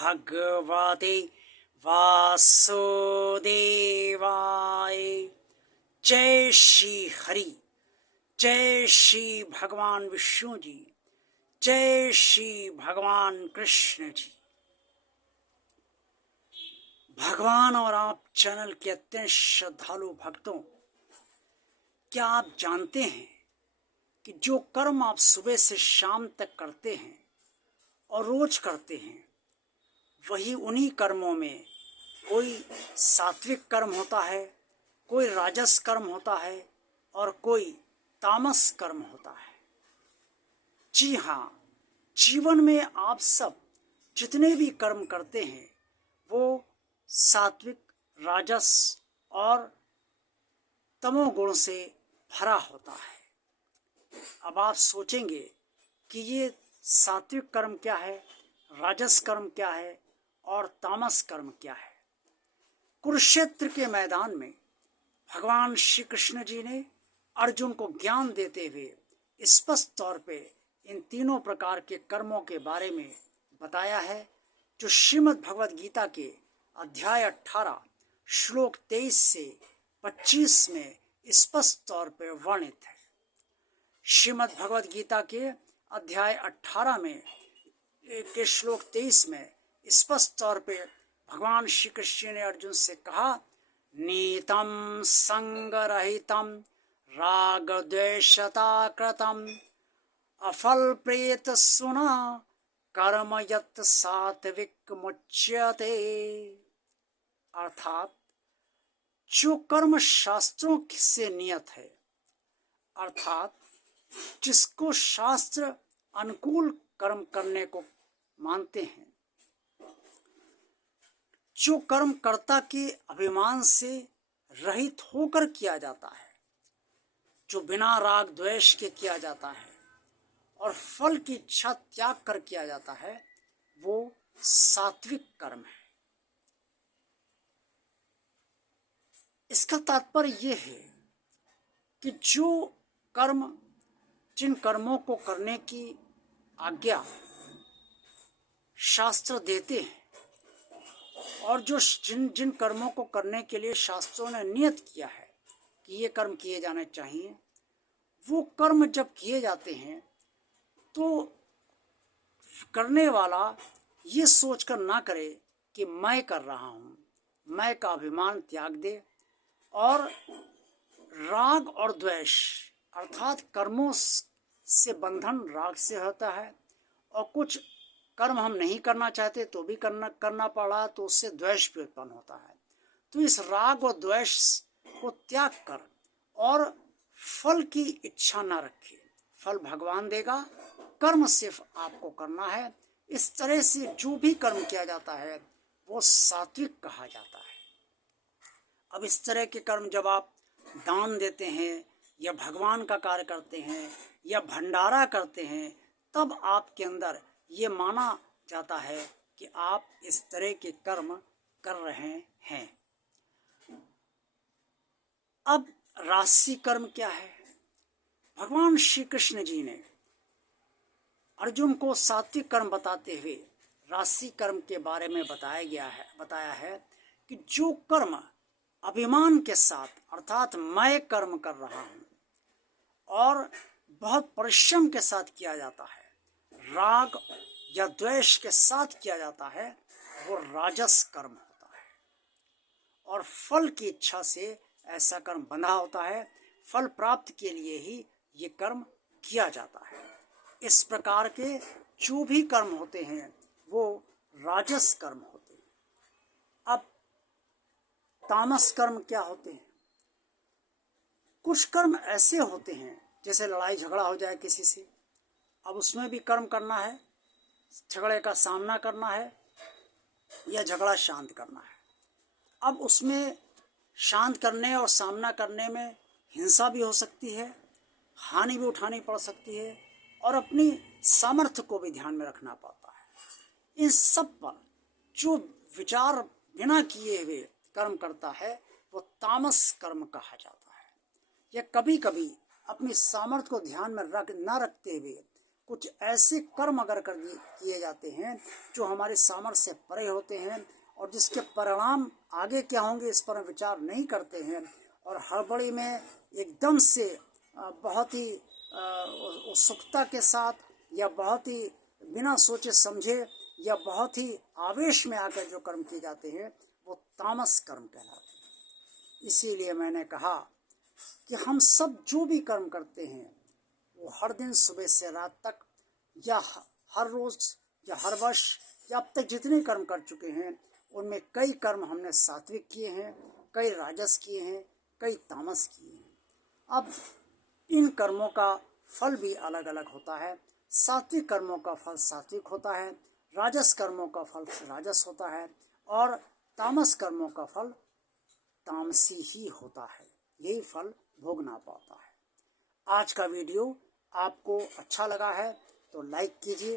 भगवते वासुदेवाय। जय श्री हरि, जय श्री भगवान विष्णु जी, जय श्री भगवान कृष्ण जी। भगवान और आप चैनल के अत्यंत श्रद्धालु भक्तों, क्या आप जानते हैं कि जो कर्म आप सुबह से शाम तक करते हैं और रोज करते हैं, वही उन्हीं कर्मों में कोई सात्विक कर्म होता है, कोई राजस कर्म होता है और कोई तामस कर्म होता है। जी हाँ, जीवन में आप सब जितने भी कर्म करते हैं वो सात्विक, राजस और तमोगुण से भरा होता है। अब आप सोचेंगे कि ये सात्विक कर्म क्या है, राजस कर्म क्या है और तामस कर्म क्या है। कुरुक्षेत्र के मैदान में भगवान श्री कृष्ण जी ने अर्जुन को ज्ञान देते हुए स्पष्ट तौर पे इन तीनों प्रकार के कर्मों के बारे में बताया है, जो श्रीमद् भगवद गीता के अध्याय 18 श्लोक 23 से 25 में स्पष्ट तौर पे वर्णित है। श्रीमद् भगवद गीता के अध्याय 18 में के श्लोक 23 में स्पष्ट तौर पे भगवान श्री कृष्ण ने अर्जुन से कहा, नीतम संगरहितम राग द्वेषता कृतम अफल प्रेत सुना कर्म यत् सात्विक मुच्यते। अर्थात जो कर्म शास्त्रों से नियत है, अर्थात जिसको शास्त्र अनुकूल कर्म करने को मानते हैं, जो कर्म कर्ता के अभिमान से रहित होकर किया जाता है, जो बिना राग द्वेष के किया जाता है और फल की इच्छा त्याग कर किया जाता है, वो सात्विक कर्म है। इसका तात्पर्य ये है कि जो कर्म, जिन कर्मों को करने की आज्ञा शास्त्र देते हैं और जो जिन कर्मों को करने के लिए शास्त्रों ने नियत किया है कि ये कर्म किए जाने चाहिए, वो कर्म जब किए जाते हैं तो करने वाला ये सोचकर ना करे कि मैं कर रहा हूँ, मैं का अभिमान त्याग दे और राग और द्वेष अर्थात कर्मों से बंधन राग से होता है और कुछ कर्म हम नहीं करना चाहते तो भी करना पड़ा तो उससे द्वेष भी उत्पन्न होता है। तो इस राग और द्वेष को त्याग कर और फल की इच्छा ना रखे, फल भगवान देगा, कर्म सिर्फ आपको करना है। इस तरह से जो भी कर्म किया जाता है वो सात्विक कहा जाता है। अब इस तरह के कर्म जब आप दान देते हैं या भगवान का कार्य करते हैं या भंडारा करते हैं, तब आपके अंदर ये माना जाता है कि आप इस तरह के कर्म कर रहे हैं। अब राजसी कर्म क्या है? भगवान श्री कृष्ण जी ने अर्जुन को सात्विक कर्म बताते हुए राजसी कर्म के बारे में बताया है कि जो कर्म अभिमान के साथ अर्थात मैं कर्म कर रहा हूँ और बहुत परिश्रम के साथ किया जाता है, राग या द्वेष के साथ किया जाता है, वो राजस कर्म होता है और फल की इच्छा से ऐसा कर्म बंधा होता है। फल प्राप्ति के लिए ही ये कर्म किया जाता है। इस प्रकार के जो भी कर्म होते हैं वो राजस कर्म होते हैं। अब तामस कर्म क्या होते हैं? कुछ कर्म ऐसे होते हैं जैसे लड़ाई झगड़ा हो जाए किसी से, अब उसमें भी कर्म करना है, झगड़े का सामना करना है या झगड़ा शांत करना है। अब उसमें शांत करने और सामना करने में हिंसा भी हो सकती है, हानि भी उठानी पड़ सकती है और अपनी सामर्थ्य को भी ध्यान में रखना पड़ता है। इन सब पर जो विचार बिना किए हुए कर्म करता है वो तामस कर्म कहा जाता है। या कभी कभी अपनी सामर्थ्य को ध्यान में न रखते हुए कुछ ऐसे कर्म अगर किए जाते हैं जो हमारे सामर्थ्य से परे होते हैं और जिसके परिणाम आगे क्या होंगे इस पर विचार नहीं करते हैं और हड़बड़ी में एकदम से बहुत ही उत्सुकता के साथ या बहुत ही बिना सोचे समझे या बहुत ही आवेश में आकर जो कर्म किए जाते हैं वो तामस कर्म कहलाते हैं। इसीलिए मैंने कहा कि हम सब जो भी कर्म करते हैं वो हर दिन सुबह से रात तक या हर रोज या हर वर्ष या अब तक जितने कर्म कर चुके हैं उनमें कई कर्म हमने सात्विक किए हैं, कई राजस किए हैं, कई तामस किए हैं। अब इन कर्मों का फल भी अलग अलग होता है। सात्विक कर्मों का फल सात्विक होता है, राजस कर्मों का फल राजस होता है और तामस कर्मों का फल तामसी ही होता है। यही फल भोगना पाता है। आज का वीडियो आपको अच्छा लगा है तो लाइक कीजिए।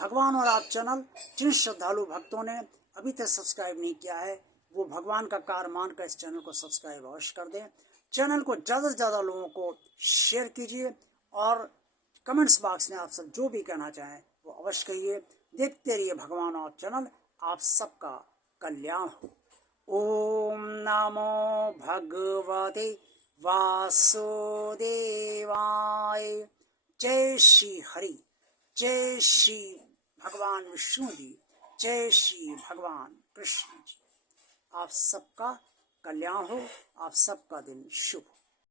भगवान और आप चैनल जिन श्रद्धालु भक्तों ने अभी तक सब्सक्राइब नहीं किया है वो भगवान का कार्य मानकर इस चैनल को सब्सक्राइब अवश्य कर दें। चैनल को ज़्यादा से ज़्यादा लोगों को शेयर कीजिए और कमेंट्स बॉक्स में आप सब जो भी कहना चाहें वो अवश्य कहिए। देखते रहिए भगवान और चैनल। आप सबका कल्याण हो। ओम नमो भगवते वासुदेवाय। जय श्री हरि, जय श्री भगवान विष्णु जी, जय श्री भगवान कृष्ण जी। आप सबका कल्याण हो, आप सबका दिन शुभ हो।